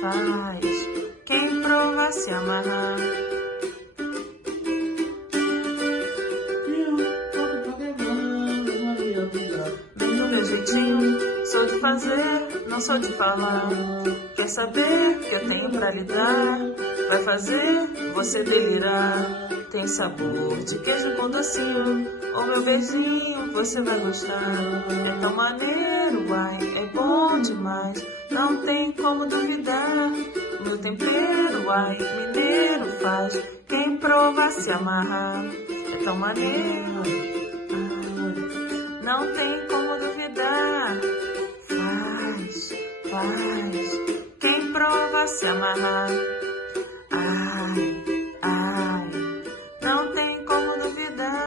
faz. Quem prova se amarrar. Bem do meu jeitinho, sou de fazer, não sou de falar. Quer saber que eu tenho pra lhe dar? Vai fazer você delirar. Tem sabor de queijo com docinho. O meu beijinho você vai gostar. É tão maneiro, uai, é bom demais. Não tem como duvidar. Meu tempero, uai, mineiro faz. Quem prova se amarrar. É tão maneiro, não tem como duvidar. Faz. Quem prova se amarrar.